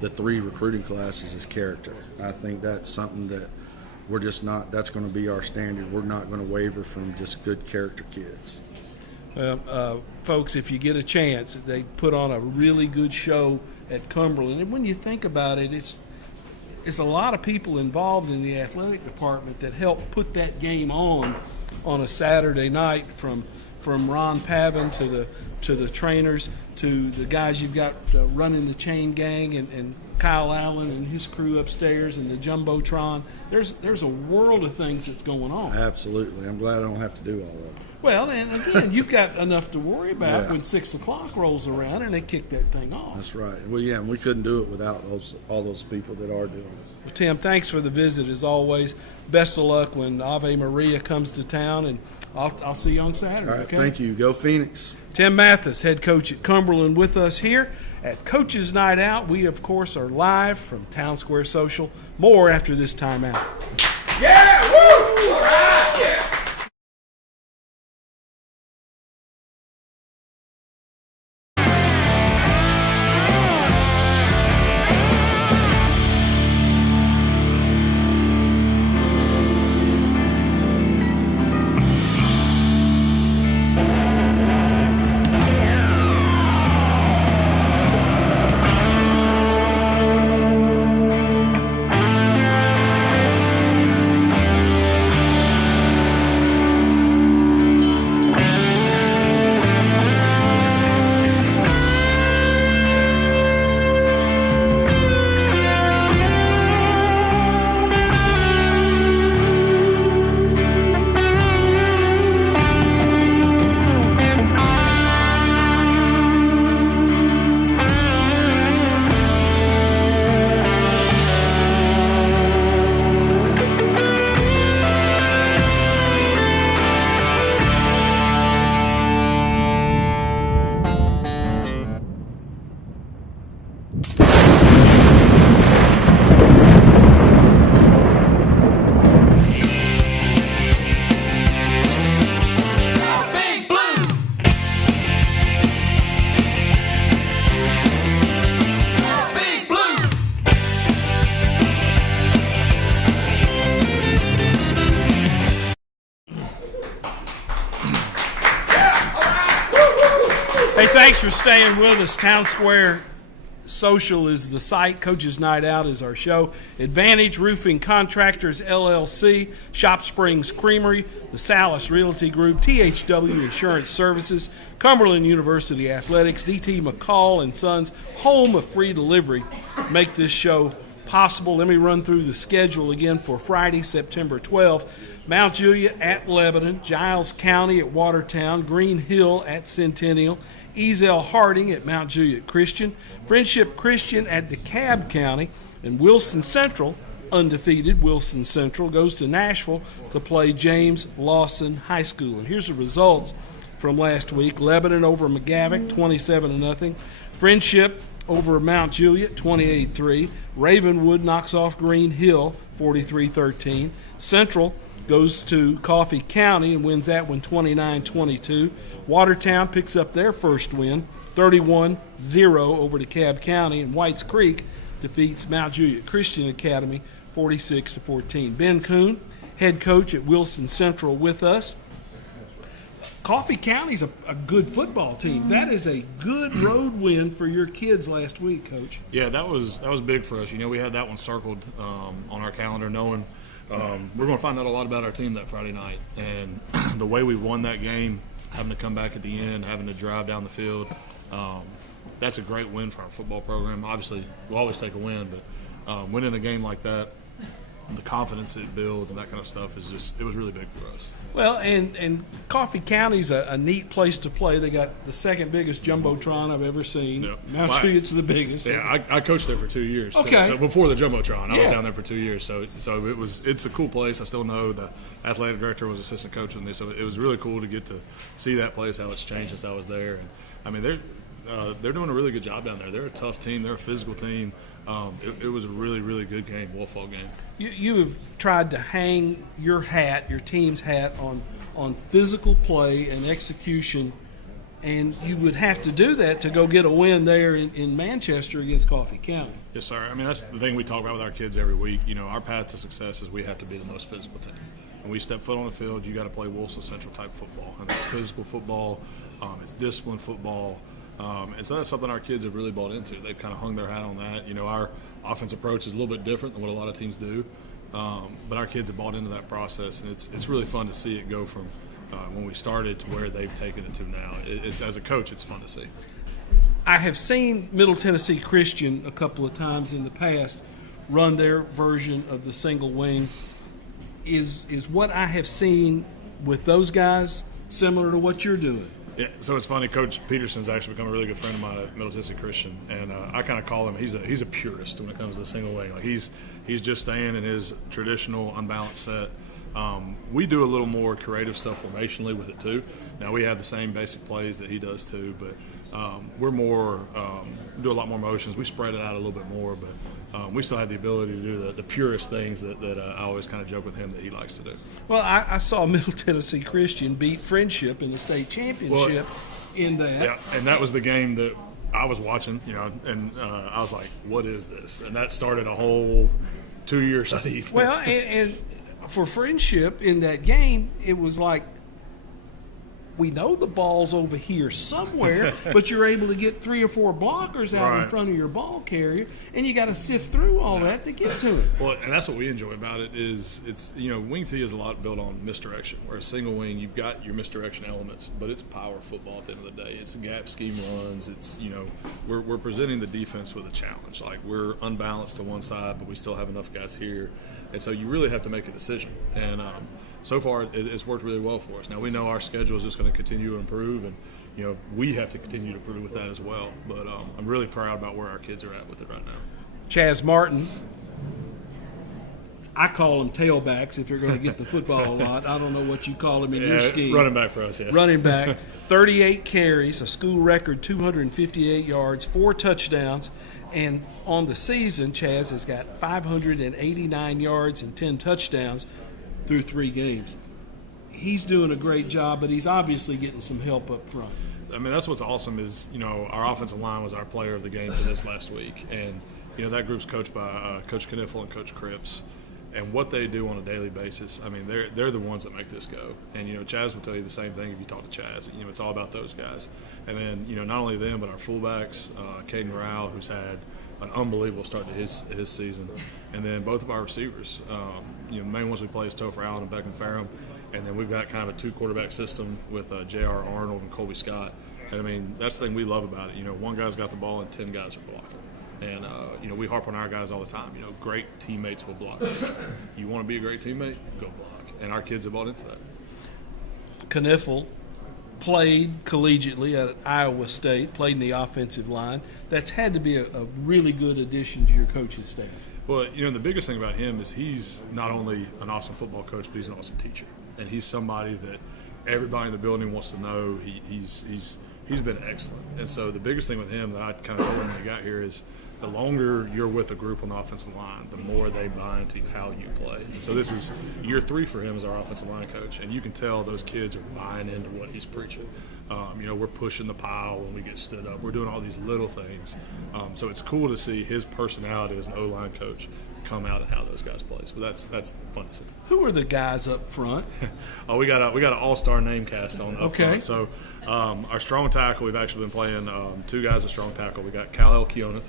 three recruiting classes is character. I think that's something that we're just not, that's going to be our standard. We're not going to waver from just good character kids. Folks, if you get a chance, they put on a really good show at Cumberland. And when you think about it, it's a lot of people involved in the athletic department that help put that game on a Saturday night, from Ron Pavin to the trainers to the guys you've got running the chain gang and Kyle Allen and his crew upstairs and the Jumbotron. There's a world of things that's going on. Absolutely. I'm glad I don't have to do all that. Well, and again, you've got enough to worry about Yeah. when 6 o'clock rolls around and they kick that thing off. That's right. Well, yeah, and we couldn't do it without all those people that are doing it. Well, Tim, thanks for the visit as always. Best of luck when Ave Maria comes to town, and I'll see you on Saturday. All right, okay? thank you. Go Phoenix. Tim Mathis, head coach at Cumberland, with us here at Coach's Night Out. We, of course, are live from Town Square Social. More after this timeout. Yeah! Woo! All right! Yeah! Big Blue! Big Blue! Hey, thanks for staying with us. Town Square Social is the site. Coach's Night Out is our show. Advantage Roofing Contractors, LLC, Shop Springs Creamery, the Salas Realty Group, THW Insurance Services, Cumberland University Athletics, DT McCall and Sons, home of free delivery, make this show possible. Let me run through the schedule again for Friday, September 12th. Mount Juliet at Lebanon, Giles County at Watertown, Green Hill at Centennial, Ezel Harding at Mount Juliet Christian, Friendship Christian at DeKalb County, and Wilson Central, undefeated Wilson Central, goes to Nashville to play James Lawson High School. And here's the results from last week. Lebanon over McGavick, 27-0. Friendship over Mount Juliet, 28-3. Ravenwood knocks off Green Hill, 43-13. Central goes to Coffee County and wins that one 29-22. Watertown picks up their first win, 31-0 over DeKalb County, and Whites Creek defeats Mount Juliet Christian Academy 46-14. Ben Kuhn head coach at Wilson Central, with us. Coffee County's a good football team. That is a good road win for your kids last week, Coach. Yeah, that was big for us. You know, we had that one circled on our calendar, knowing we're going to find out a lot about our team that Friday night. And the way we won that game, having to come back at the end, having to drive down the field, that's a great win for our football program. Obviously, we'll always take a win, but winning a game like that, the confidence it builds and that kind of stuff it was really big for us. Well, and Coffee County's a neat place to play. They got the second biggest jumbotron I've ever seen. Yep. Actually, it's the biggest. Yeah, I coached there for 2 years. Okay. So before the jumbotron, I Yeah. was down there for 2 years. So it's a cool place. I still know the athletic director was assistant coach with me, so it was really cool to get to see that place, how it's changed since I was there. And I mean, they're doing a really good job down there. They're a tough team. They're a physical team. It was a really, really good game, Wolfball game. You have tried to hang your team's hat on physical play and execution, and you would have to do that to go get a win there in Manchester against Coffee County. Yes, sir. I mean, that's the thing we talk about with our kids every week. You know, our path to success is we have to be the most physical team. When we step foot on the field, you got to play Wilson Central type football, and that's physical football. It's disciplined football. And so that's something our kids have really bought into. They've kind of hung their hat on that. You know, our offense approach is a little bit different than what a lot of teams do, but our kids have bought into that process, and it's really fun to see it go from when we started to where they've taken it to now. As a coach, it's fun to see. I have seen Middle Tennessee Christian a couple of times in the past run their version of the single wing. Is what I have seen with those guys similar to what you're doing? Yeah, so it's funny. Coach Peterson's actually become a really good friend of mine at Middle Tennessee Christian, and I kind of call him. He's a purist when it comes to single wing. Like he's just staying in his traditional unbalanced set. We do a little more creative stuff formationally with it too. Now we have the same basic plays that he does too, but we're more do a lot more motions. We spread it out a little bit more, but we still have the ability to do the purest things that I always kind of joke with him that he likes to do. Well, I saw Middle Tennessee Christian beat Friendship in the state championship in that. Yeah, and that was the game that I was watching, you know, and I was like, what is this? And that started a whole 2-year study. Well, and for Friendship in that game, it was like, we know the ball's over here somewhere, but you're able to get 3 or 4 blockers out in Right. front of your ball carrier, and you got to sift through all that to get to it. Well, and that's what we enjoy about it is it's, you know, wing tee is a lot built on misdirection. Whereas single wing, you've got your misdirection elements, but it's power football at the end of the day. It's gap scheme runs. It's, you know, we're presenting the defense with a challenge. Like we're unbalanced to one side, but we still have enough guys here. And so you really have to make a decision. And so far, it's worked really well for us. Now we know our schedule is just going to continue to improve, and you know we have to continue to improve with that as well. But I'm really proud about where our kids are at with it right now. Chaz Martin, I call them tailbacks if you're going to get the football a lot. I don't know what you call them in your scheme. Running back for us, yeah. Running back, 38 carries, a school record 258 yards, 4 touchdowns. And on the season, Chaz has got 589 yards and 10 touchdowns through 3 games. He's doing a great job, but he's obviously getting some help up front. I mean, that's what's awesome is, you know, our offensive line was our player of the game for this last week. And, you know, that group's coached by Coach Kniffel and Coach Cripps. And what they do on a daily basis, I mean, they're the ones that make this go. And, you know, Chaz will tell you the same thing if you talk to Chaz. You know, it's all about those guys. And then, you know, not only them, but our fullbacks, Caden Rowell, who's had an unbelievable start to his season. And then both of our receivers, you know, the main ones we play is Topher Allen and Beckman Ferrum. And then we've got kind of a 2-quarterback system with J.R. Arnold and Colby Scott. And, I mean, that's the thing we love about it. You know, one guy's got the ball and 10 guys are blocking. And, you know, we harp on our guys all the time. You know, great teammates will block. You want to be a great teammate? Go block. And our kids have bought into that. Kniffel played collegiately at Iowa State, played in the offensive line. That's had to be a really good addition to your coaching staff. Well, you know, the biggest thing about him is he's not only an awesome football coach, but he's an awesome teacher. And he's somebody that everybody in the building wants to know. He's been excellent. And so the biggest thing with him that I kind of told him when he got here is the longer you're with a group on the offensive line, the more they buy into how you play. And so this is year 3 for him as our offensive line coach, and you can tell those kids are buying into what he's preaching. We're pushing the pile when we get stood up. We're doing all these little things. So it's cool to see his personality as an O-line coach come out and how those guys play. So that's fun to see. Who are the guys up front? Oh, we got an all-star name cast on up Okay. front. So our strong tackle, we've actually been playing two guys at strong tackle. We got Kal-El Keoneth,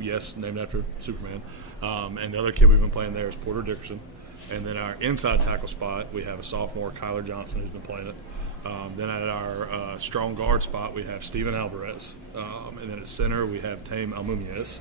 yes, named after Superman. And the other kid we've been playing there is Porter Dickerson. And then our inside tackle spot, we have a sophomore, Kyler Johnson, who's been playing it. Then at our strong guard spot, we have Steven Alvarez. And then at center, we have Tame Almumiez,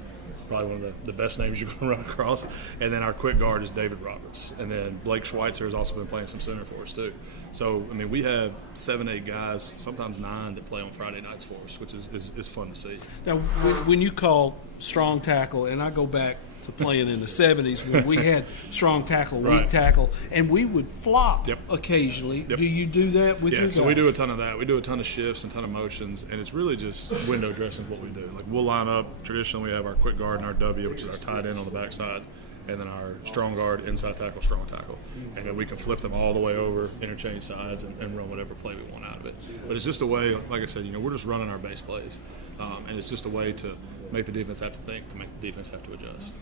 probably one of the best names you can run across. And then our quick guard is David Roberts. And then Blake Schweitzer has also been playing some center for us, too. So, I mean, we have 7, 8 guys, sometimes 9, that play on Friday nights for us, which is fun to see. Now, when you call strong tackle, and I go back to playing in the 70s when we had strong tackle, weak Right. tackle, and we would flop Yep. occasionally. Yep. Do you do that with your guys? So we do a ton of that. We do a ton of shifts and a ton of motions, and it's really just window dressing what we do. Like, we'll line up. Traditionally, we have our quick guard and our W, which is our tight end on the backside, and then our strong guard, inside tackle, strong tackle. And then we can flip them all the way over, interchange sides, and run whatever play we want out of it. But it's just a way, like I said, we're just running our base plays, and it's just a way to make the defense have to think, to make the defense have to adjust.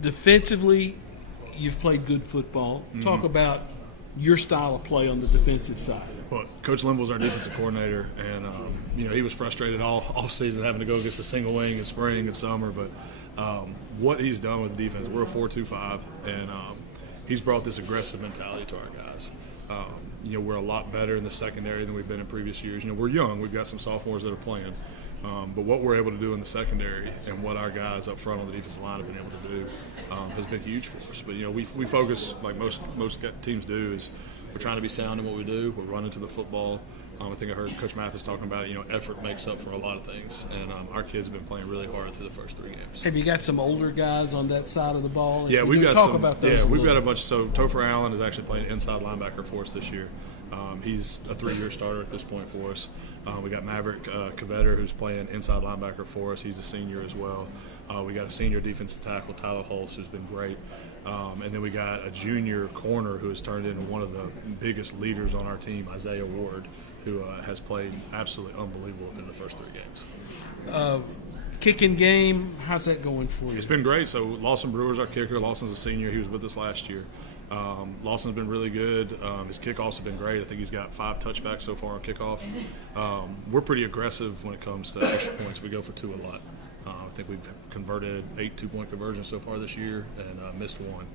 Defensively, you've played good football. Mm-hmm. Talk about your style of play on the defensive side. Well, Coach Linville's our defensive coordinator, and he was frustrated all offseason having to go against a single wing in spring and summer. But what he's done with the defense, we're a 4-2-5, and he's brought this aggressive mentality to our guys. We're a lot better in the secondary than we've been in previous years. We're young. We've got some sophomores that are playing. But what we're able to do in the secondary and what our guys up front on the defensive line have been able to do has been huge for us. But, we focus, like most teams do, is we're trying to be sound in what we do. We're running to the football. I think I heard Coach Mathis talking about it. Effort makes up for a lot of things. And our kids have been playing really hard through the first 3 games. Have you got some older guys on that side of the ball? If Yeah, you we've do, got talk some. about those. Yeah, we've got a bunch. So Topher Allen is actually playing inside linebacker for us this year. He's a 3-year starter at this point for us. We got Maverick Kvetter, who's playing inside linebacker for us. He's a senior as well. We got a senior defensive tackle, Tyler Holtz, who's been great. And then we got a junior corner who has turned into one of the biggest leaders on our team, Isaiah Ward, who has played absolutely unbelievable within the first 3 games. Kicking game, how's that going for you? It's been great. So Lawson Brewer's our kicker. Lawson's a senior. He was with us last year. Lawson's been really good. His kickoffs have been great. I think he's got 5 touchbacks so far on kickoff. We're pretty aggressive when it comes to extra points. We go for 2 a lot. I think we've converted 8 2-point conversions so far this year and missed 1.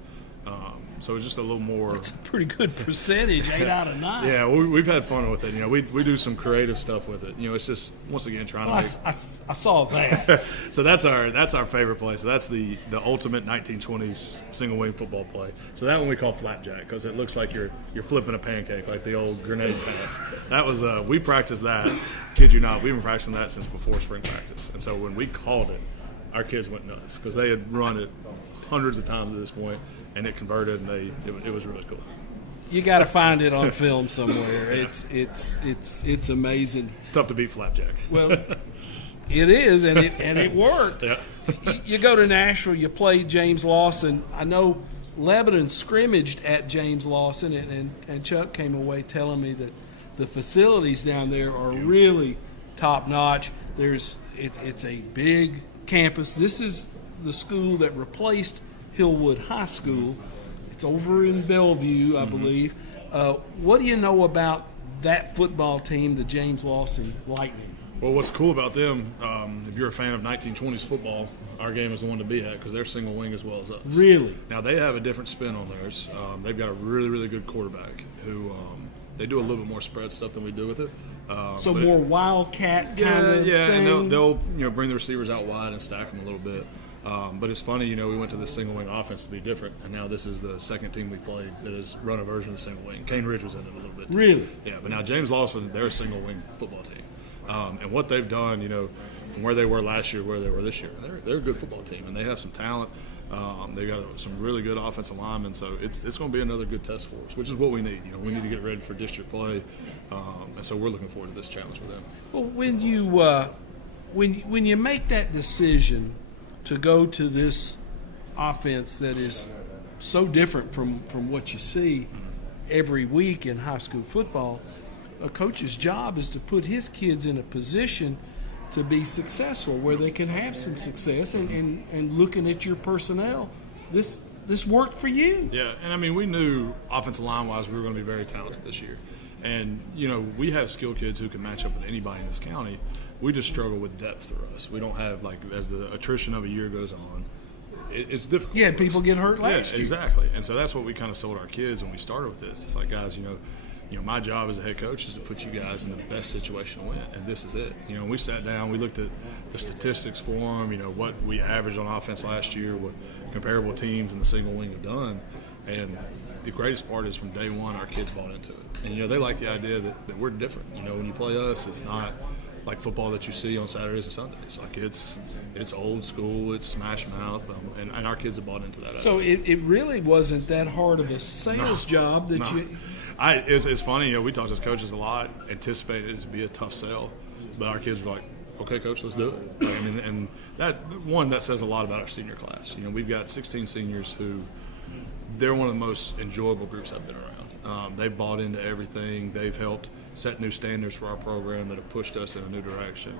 So it's just a little more. It's a pretty good percentage, 8 out of 9. Yeah, we've had fun with it. We do some creative stuff with it. It's just, once again, trying to make. I saw that. So that's our favorite play. So that's the ultimate 1920s single wing football play. So that one we call flapjack because it looks like you're flipping a pancake, like the old grenade pass. That was we practiced that. Kid you not, we've been practicing that since before spring practice. And so when we called it, our kids went nuts because they had run it hundreds of times at this point, and it converted, and it was really cool. You got to find it on film somewhere. It's amazing. It's tough to beat flapjack. Well, it is, and it worked. Yeah. You go to Nashville, you play James Lawson. I know Lebanon scrimmaged at James Lawson, and Chuck came away telling me that the facilities down there are really top notch. It's a big campus. This is the school that replaced Hillwood High School. It's over in Bellevue, I believe. What do you know about that football team, the James Lawson Lightning? Well, what's cool about them, if you're a fan of 1920s football, our game is the one to be at because they're single wing as well as us. Really? Now, they have a different spin on theirs. They've got a really, really good quarterback who they do a little bit more spread stuff than we do with it. So but more wildcat kind of yeah, thing? and they'll bring the receivers out wide and stack them a little bit. But it's funny, we went to this single wing offense to be different, and now this is the second team we played that has run a version of the single wing. Cane Ridge was in it a little bit too. Really? Yeah, but now James Lawson, they're a single wing football team. And what they've done, from where they were last year, where they were this year, they're a good football team, and they have some talent. They've got some really good offensive linemen, so it's going to be another good test for us, which is what we need. We need to get ready for district play, and so we're looking forward to this challenge for them. Well, when you make that decision to go to this offense that is so different from what you see every week in high school football, a coach's job is to put his kids in a position to be successful, where they can have some success. And looking at your personnel, this worked for you. Yeah, and I mean, we knew offensive line-wise we were going to be very talented this year. And, you know, we have skilled kids who can match up with anybody in this county. We just struggle with depth for us. We don't have, like, as the attrition of a year goes on, it's difficult. Yeah, for people us. get hurt last year. Exactly. And so that's what we kind of sold our kids when we started with this. It's like, guys, you know, my job as a head coach is to put you guys in the best situation to win, and this is it. You know, we sat down, we looked at the statistics for them, you know, what we averaged on offense last year, what comparable teams in the single wing have done, and the greatest part is from day one our kids bought into it. And, you know, they like the idea that we're different. You know, when you play us, it's not like football that you see on Saturdays and Sundays. Like, it's old school, it's smash mouth, and our kids have bought into that. So it really wasn't that hard of a sales job that you – It's funny, you know, we talk to coaches a lot, anticipated it to be a tough sell, but our kids were like, okay, coach, let's do it. And that says a lot about our senior class. You know, we've got 16 seniors who they're one of the most enjoyable groups I've been around. They've bought into everything. They've helped set new standards for our program that have pushed us in a new direction.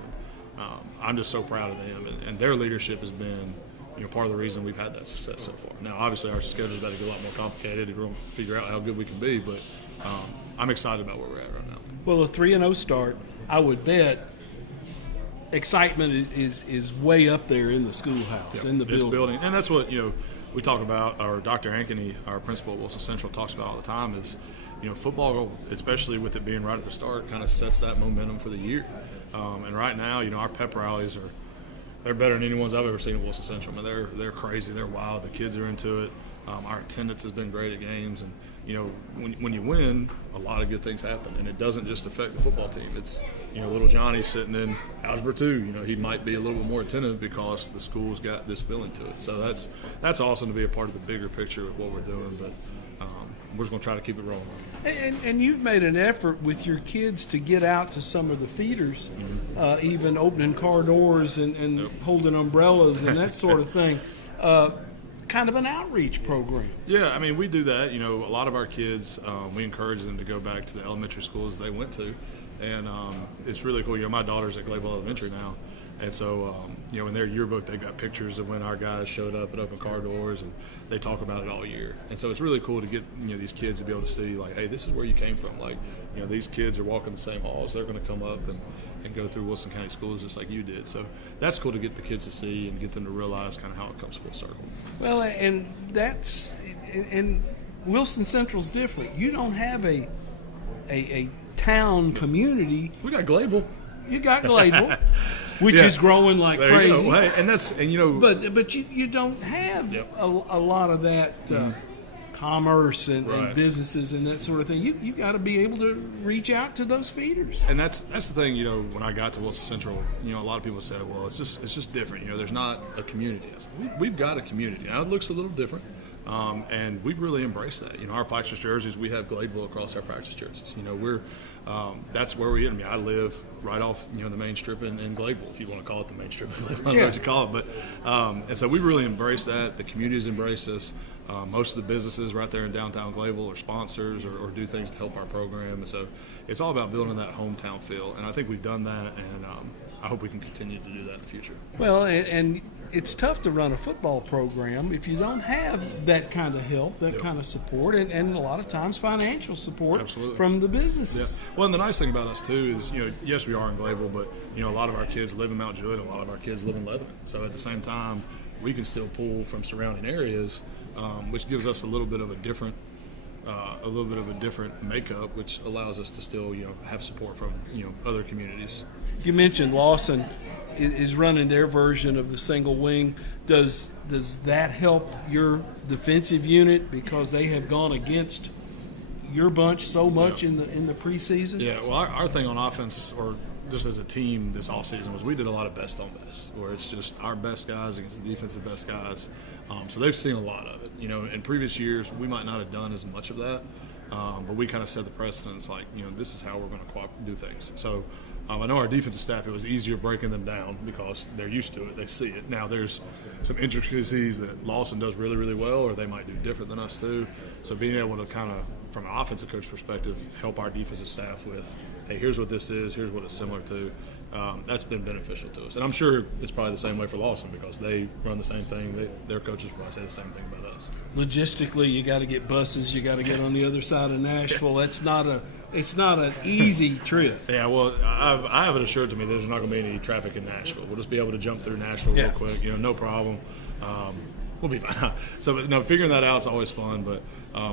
I'm just so proud of them, and their leadership has been, you know, part of the reason we've had that success so far. Now, obviously, our schedule's about to get a lot more complicated. We're going to figure out how good we can be, but I'm excited about where we're at right now. Well, a 3-0 start, I would bet excitement is way up there in the schoolhouse, in the building. And that's what, you know, we talk about, or Dr. Ankeny, our principal at Wilson Central, talks about all the time is, you know, football, especially with it being right at the start, kind of sets that momentum for the year. And right now, you know, our pep rallies they're better than any ones I've ever seen at Wilson Central. I mean, they're crazy, they're wild, the kids are into it. Our attendance has been great at games, and you know, when you win, a lot of good things happen, and it doesn't just affect the football team. It's, you know, little Johnny sitting in algebra 2, you know, he might be a little bit more attentive because the school's got this feeling to it. So that's awesome to be a part of the bigger picture of what we're doing, but we're just going to try to keep it rolling. And you've made an effort with your kids to get out to some of the feeders, even opening car doors and holding umbrellas and that sort of thing. Kind of an outreach program. Yeah, I mean, we do that. You know, a lot of our kids, we encourage them to go back to the elementary schools they went to. And it's really cool. You know, my daughter's at Glaveville Elementary now. And so, you know, in their yearbook, they've got pictures of when our guys showed up at open car doors, and they talk about it all year. And so it's really cool to get, you know, these kids to be able to see, like, hey, this is where you came from. Like, you know, these kids are walking the same halls. They're going to come up and go through Wilson County schools just like you did. So that's cool to get the kids to see and get them to realize kind of how it comes full circle. Well, and Wilson Central's different. You don't have a town community. We got Glaveville. You got Gladeville, which is growing like there crazy. You go. Hey, you know, but you don't have a lot of that commerce and businesses and that sort of thing. You got to be able to reach out to those feeders. And that's the thing. You know, when I got to Wilson Central, you know, a lot of people said, "Well, it's just different." You know, there's not a community. I said, we've got a community. Now it looks a little different. And we've really embraced that. You know, our practice jerseys, we have Gladeville across our practice jerseys. You know, that's where we hit. I mean, I live right off, you know, the main strip in Gladeville, if you want to call it the main strip in Gladeville. I don't know what you call it. But, and so we really embraced that. The community's embraced us. Most of the businesses right there in downtown Gladeville are sponsors or do things to help our program. And so it's all about building that hometown feel. And I think we've done that, and I hope we can continue to do that in the future. Well, and it's tough to run a football program if you don't have that kind of help, that kind of support, and a lot of times financial support from the businesses. Yeah. Well, and the nice thing about us, too, is, you know, yes, we are in Gladeville, but, you know, a lot of our kids live in Mount Juliet, a lot of our kids live in Lebanon. So at the same time, we can still pull from surrounding areas, which gives us a little bit of a different makeup, which allows us to still, you know, have support from, you know, other communities. You mentioned Lawson is running their version of the single wing. Does that help your defensive unit because they have gone against your bunch so much in the preseason? Yeah, well, our thing on offense, or just as a team this offseason, was we did a lot of best on best, where it's just our best guys against the defensive best guys. So they've seen a lot of it. You know, in previous years, we might not have done as much of that, but we kind of set the precedence, like, you know, this is how we're going to do things. So I know our defensive staff, it was easier breaking them down because they're used to it. They see it. Now, there's some intricacies that Lawson does really, really well, or they might do different than us too. So being able to kind of from an offensive coach perspective, help our defensive staff with, hey, here's what this is, here's what it's similar to. That's been beneficial to us. And I'm sure it's probably the same way for Lawson because they run the same thing. Their coaches probably say the same thing about us. Logistically, you got to get buses. You got to get on the other side of Nashville. It's not an easy trip. Yeah, well, I have it assured to me there's not going to be any traffic in Nashville. We'll just be able to jump through Nashville real quick, no problem. We'll be fine. So, figuring that out is always fun. But,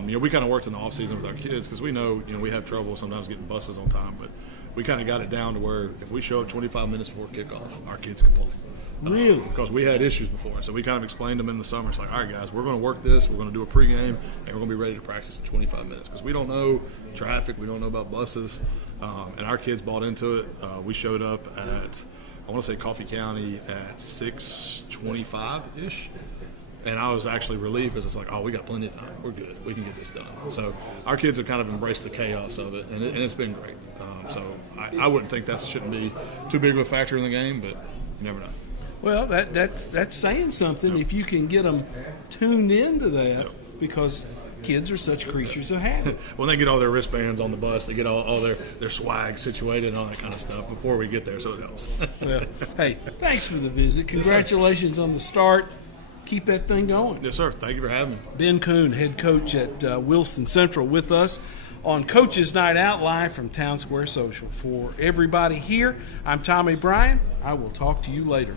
we kind of worked in the off season with our kids because we know, we have trouble sometimes getting buses on time. But we kind of got it down to where if we show up 25 minutes before kickoff, our kids can play. Really? Because we had issues before. So we kind of explained to them in the summer. It's like, all right, guys, we're going to work this. We're going to do a pregame, and we're going to be ready to practice in 25 minutes because we don't know traffic. We don't know about buses. And our kids bought into it. We showed up at, I want to say Coffee County at 6:25-ish. And I was actually relieved because it's like, oh, we got plenty of time. We're good. We can get this done. So our kids have kind of embraced the chaos of it, and it's been great. So I wouldn't think that shouldn't be too big of a factor in the game, but you never know. Well, that's saying something if you can get them tuned into that because kids are such creatures of habit. When they get all their wristbands on the bus, they get all their swag situated and all that kind of stuff before we get there, so it helps. Well, hey, thanks for the visit. Congratulations on the start. Keep that thing going. Yes, sir. Thank you for having me. Ben Kuhn, head coach at Wilson Central, with us on Coach's Night Out live from Town Square Social. For everybody here, I'm Tommy Bryan. I will talk to you later.